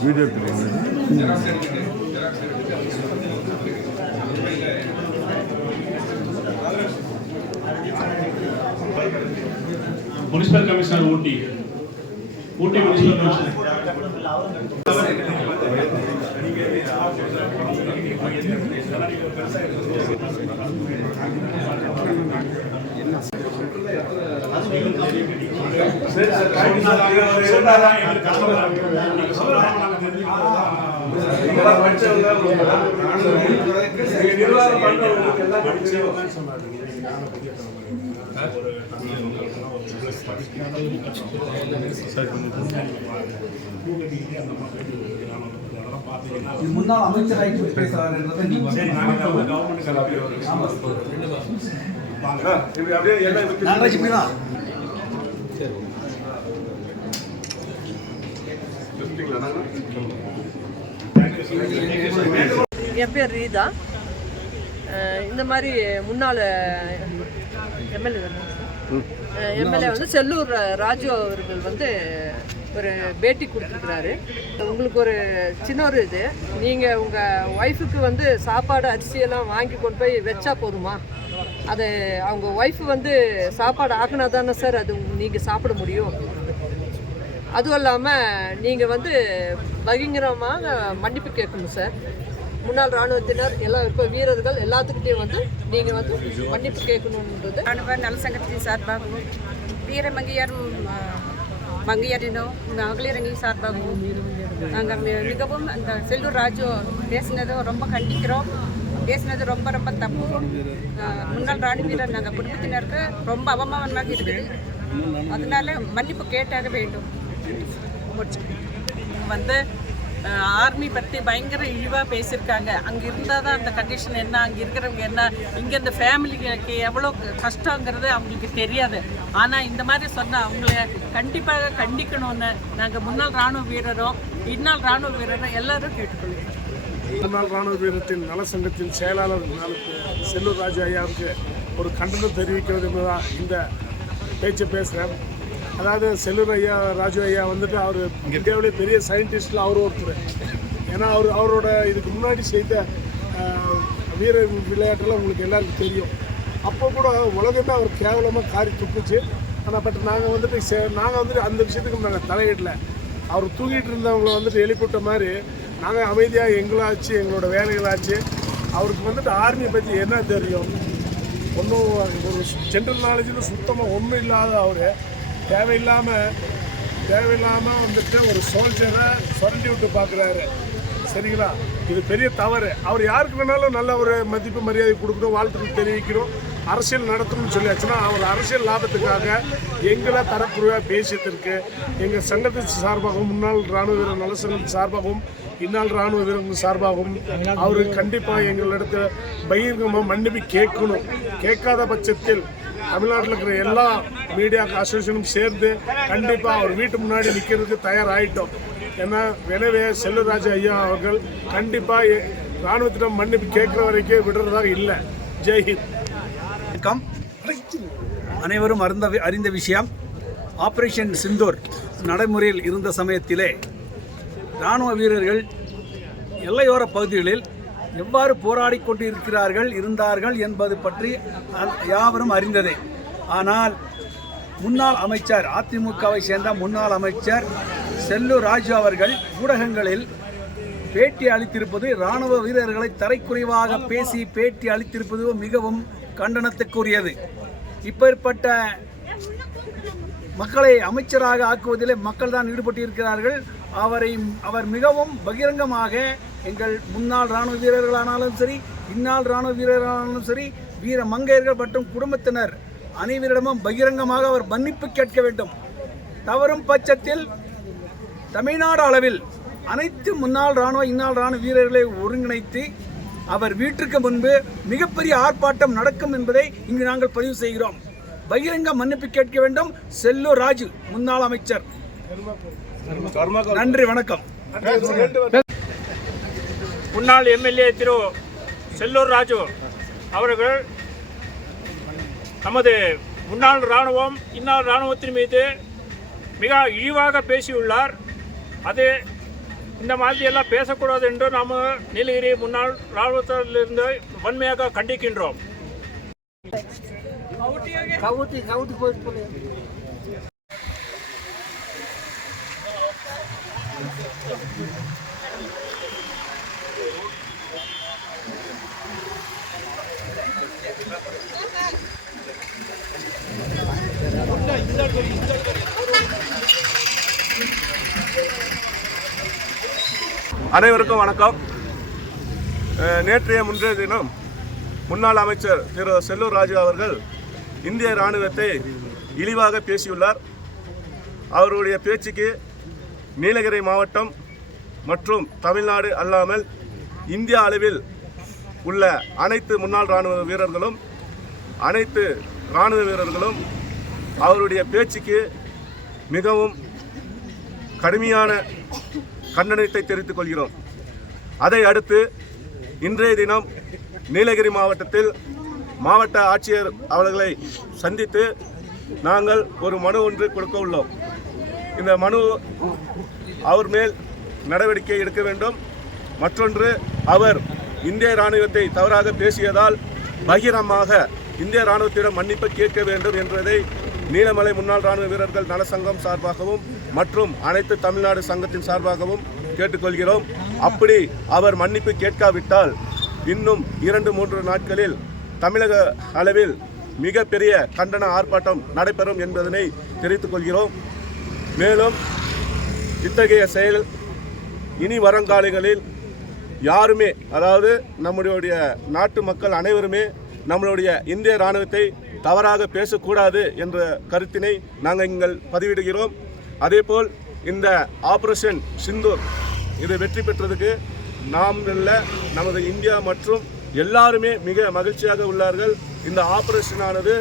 Video எடுத்துருக்கீங்க municipal commissioner Ooty Ooty municipal commissioner படிச்சவங்க முன்னாள் அமைச்சராக பேசுறாருன்றதை நீங்க நாகராஜ் இப்படி தான்? என் பேர் ரீதா. இந்த மாதிரி முன்னாள் எம்எல்ஏ எம்எல்ஏ வந்து செல்லூர் ராஜு அவர்கள் வந்து ஒரு பேட்டி கொடுத்துருக்குறாரு. உங்களுக்கு ஒரு சின்ன ஒரு இது. நீங்கள் உங்கள் ஒய்ஃபுக்கு வந்து சாப்பாடு அரிசியெல்லாம் வாங்கி கொண்டு போய் வச்சா போதுமா? அது அவங்க ஒய்ஃப் வந்து சாப்பாடு ஆக்கினா தானே சார் அது நீங்கள் சாப்பிட முடியும். அதுவும் இல்லாமல் நீங்கள் வந்து பகிரங்கமாக மன்னிப்பு கேட்கணும் சார் முன்னாள் இராணுவத்தினர் எல்லா இப்போ வீரர்கள் எல்லாத்துக்கிட்டையும் வந்து நீங்கள் வந்து மன்னிப்பு கேட்கணுன்றது ராணுவ நல சங்கத்தின் சார்பாகவும் வீர மங்கையாரும் மங்கையாரினும் மகளிரணி சார்பாகவும் நாங்கள் மிகவும் அந்த செல்லூர் ராஜு பேசினதை ரொம்ப கண்டிக்கிறோம். பேசினது ரொம்ப ரொம்ப தப்பு. முன்னாள் ராணுவ வீரர் நாங்கள் குடும்பத்தினருக்கு ரொம்ப அவமானமாக இருக்குது. அதனால மன்னிப்பு கேட்டாக வேண்டும். வந்து ஆர்மி பற்றி பயங்கர இழிவாக பேசியிருக்காங்க. அங்கே இருந்தால் தான் அந்த கண்டிஷன் என்ன அங்கே இருக்கிறவங்க என்ன இங்கே இந்த ஃபேமிலிக்கு எவ்வளோ கஷ்டங்கிறது அவங்களுக்கு தெரியாது. ஆனால் இந்த மாதிரி சொன்னால் அவங்கள கண்டிப்பாக கண்டிக்கணும்னு நாங்கள் முன்னாள் இராணுவ வீரரும் இந்நாள் இராணுவ வீரரும் எல்லாரும் கேட்டுக்கொள்கிறோம். முன்னாள் ராணுவ வீரத்தின் நலசங்கத்தின் செயலாளர் செல்லூர் ராஜு ஐயாவுக்கு ஒரு கண்டனம் தெரிவிக்கிறது என்பதுதான் இந்த பேச்சு பேசுகிறேன் அதாவது செல்லூர் ஐயா ராஜு ஐயா வந்துட்டு அவர் இந்தியாவிலே பெரிய சயின்டிஸ்டில் அவர் ஒருத்தர். ஏன்னா அவர் அவரோட இதுக்கு முன்னாடி செய்த வீர விளையாட்டெல்லாம் உங்களுக்கு எல்லாருக்கும் தெரியும். அப்போ கூட உலகமே அவர் கேவலமாக காரி துப்புச்சு. ஆனால் பட் நாங்கள் வந்துட்டு சே- நாங்கள் வந்துட்டு அந்த விஷயத்துக்கு நாங்கள் தலையிடல. அவர் தூங்கிட்டு இருந்தவங்கள வந்துட்டு எழுப்பிவிட்ட மாதிரி நாங்கள் அமைதியாக எங்களாச்சு எங்களோட வேலைகளாச்சு. அவருக்கு வந்துட்டு ஆர்மியை பற்றி என்ன தெரியும்? ஒன்றும் ஒரு ஜென்ரல் நாலேஜில் சுத்தமாக ஒன்றும் இல்லாத அவர். தேவையில்லாமல் தேவையில்லாமல் வந்துட்டு ஒரு சோல்ஜரை சுரண்டி விட்டு பார்க்குறாரு. சரிங்களா? இது பெரிய தவறு. அவர் யாருக்கு வேணாலும் நல்ல ஒரு மதிப்பு மரியாதை கொடுக்கணும் வாழ்த்துக்கள் தெரிவிக்கணும் அரசியல் நடத்தணும்னு சொல்லியாச்சுன்னா அவர் அரசியல் லாபத்துக்காக எங்களை தரக்குறையாக பேசியதற்கு எங்கள் சங்கத்தின் சார்பாகவும் முன்னாள் ராணுவ வீரர் நல சார்பாகவும் இந்நாள் ராணுவ வீரர்கள் சார்பாகவும் அவர் கண்டிப்பாக எங்களிடத்தில் பகிர்கமாக மன்னிப்பு கேட்கணும். கேட்காத பட்சத்தில் தமிழ்நாட்டில் இருக்கிற எல்லா மீடியா அசோசியேஷனும் சேர்ந்து கண்டிப்பாக அவர் வீட்டு முன்னாடி நிற்கிறதுக்கு தயாராகிட்டோம் ஏன்னா எனவே செல்வராஜ் ஐயா அவர்கள் கண்டிப்பாக இராணுவத்திடம் மன்னிப்பு கேட்குற வரைக்கும் விடுறதாக இல்லை. ஜெய்ஹிந்த் வணக்கம். அனைவரும் அறிந்த அறிந்த விஷயம் ஆப்ரேஷன் சிந்தூர் நடைமுறையில் இருந்த சமயத்திலே இராணுவ வீரர்கள் எல்லையோர பகுதிகளில் எவ்வாறு போராடி கொண்டிருக்கிறார்கள் இருந்தார்கள் என்பது பற்றி யாவரும் அறிந்ததே. ஆனால் முன்னாள் அமைச்சர் அதிமுகவை சேர்ந்த முன்னாள் அமைச்சர் செல்லூர் ராஜு அவர்கள் ஊடகங்களில் பேட்டி அளித்திருப்பது இராணுவ வீரர்களை தரைக்குறைவாக பேசி பேட்டி அளித்திருப்பது மிகவும் கண்டனத்துக்குரியது. இப்பேற்பட்ட மக்களை அமைச்சராக ஆக்குவதிலே மக்கள் தான் ஈடுபட்டிருக்கிறார்கள். அவரை அவர் மிகவும் பகிரங்கமாக எங்கள் முன்னாள் இராணுவ வீரர்களானாலும் சரி இந்நாள் இராணுவ வீரர்களானாலும் சரி வீர மங்கையர்கள் மற்றும் குடும்பத்தினர் அனைவரிடமும் பகிரங்கமாக அவர் மன்னிப்பு கேட்க வேண்டும். தவறும் பட்சத்தில் தமிழ்நாடு அளவில் அனைத்து முன்னாள் ராணுவ இந்நாள் ராணுவ வீரர்களை ஒருங்கிணைத்து அவர் வீட்டிற்கு முன்பு மிகப்பெரிய ஆர்ப்பாட்டம் நடக்கும் என்பதை இங்கு நாங்கள் பதிவு செய்கிறோம். பகிரங்க மன்னிப்பு கேட்க வேண்டும். செல்லூர் ராஜு முன்னாள் அமைச்சர். நன்றி வணக்கம். முன்னாள் எம்எல்ஏ திரு செல்லூர் ராஜு அவர்கள் நமது முன்னாள் இராணுவம் இந்நாள் இராணுவத்தின் மீது மிக இழிவாக பேசியுள்ளார். அது இந்த மாதிரியெல்லாம் பேசக்கூடாது என்று நாம் நீலகிரி முன்னாள் இராணுவத்திலிருந்து வன்மையாக கண்டிக்கின்றோம். அனைவருக்கும் வணக்கம். நேற்றைய முன்றைய தினம் முன்னாள் அமைச்சர் திரு செல்லூர் ராஜு அவர்கள் இந்திய இராணுவத்தை இழிவாக பேசியுள்ளார். அவருடைய பேச்சுக்கு நீலகிரி மாவட்டம் மற்றும் தமிழ்நாடு அல்லாமல் இந்திய அளவில் உள்ள அனைத்து முன்னாள் இராணுவ வீரர்களும் அனைத்து இராணுவ வீரர்களும் அவருடைய பேச்சுக்கு மிகவும் கடுமையான கண்டனத்தை தெரிவித்துக் கொள்கிறோம். அதை அடுத்து இன்றைய தினம் நீலகிரி மாவட்டத்தில் மாவட்ட ஆட்சியர் அவர்களை சந்தித்து நாங்கள் ஒரு மனு ஒன்று கொடுக்க உள்ளோம். இந்த மனு அவர் மேல் நடவடிக்கை எடுக்க வேண்டும். மற்றொன்று அவர் இந்திய இராணுவத்தை தவறாக பேசியதால் பகிரமாக இந்திய இராணுவத்திடம் மன்னிப்பு கேட்க வேண்டும் என்பதை நீலமலை முன்னாள் இராணுவ வீரர்கள் நலசங்கம் சார்பாகவும் மற்றும் அனைத்து தமிழ்நாடு சங்கத்தின் சார்பாகவும் கேட்டுக்கொள்கிறோம். அப்படி அவர் மன்னிப்பு கேட்காவிட்டால் இன்னும் இரண்டு மூன்று நாட்களில் தமிழக அளவில் மிகப்பெரிய கண்டன ஆர்ப்பாட்டம் நடைபெறும் என்பதனை தெரிவித்துக் கொள்கிறோம். மேலும் இத்தகைய செயல் இனி வருங்காலங்களில் யாருமே அதாவது நம்முடைய நாட்டு மக்கள் அனைவருமே நம்மளுடைய இந்திய இராணுவத்தை தவறாக பேசக்கூடாது என்ற கருத்தினை நாங்கள் இங்கள் பதிவிடுகிறோம். அதேபோல் இந்த ஆபரேஷன் சிந்தூர் இது வெற்றி பெற்றதுக்கு நாம் இல்ல நமது இந்தியா மற்றும் எல்லாருமே மிக மகிழ்ச்சியாக உள்ளார்கள். இந்த ஆபரேஷனானது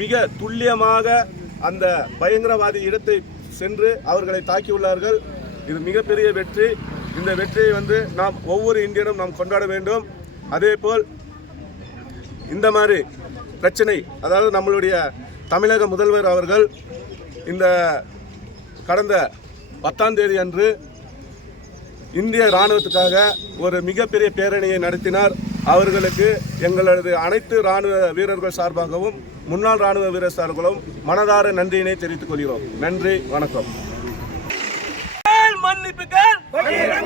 மிக துல்லியமாக அந்த பயங்கரவாதி இடத்தை சென்று அவர்களை தாக்கியுள்ளார்கள். இது மிகப்பெரிய வெற்றி. இந்த வெற்றியை வந்து நாம் ஒவ்வொரு இந்தியனும் நாம் கொண்டாட வேண்டும். அதேபோல் இந்த மாதிரி பிரச்சனை அதாவது நம்மளுடைய தமிழக முதல்வர் அவர்கள் இந்த கடந்த பத்தாம் தேதி அன்று இந்திய இராணுவத்துக்காக ஒரு மிகப்பெரிய பேரணியை நடத்தினார். அவர்களுக்கு எங்களது அனைத்து இராணுவ வீரர்கள் சார்பாகவும் முன்னாள் இராணுவ வீரர் சார்களும் மனதார நன்றியினை தெரிவித்துக் கொள்கிறோம். நன்றி வணக்கம்.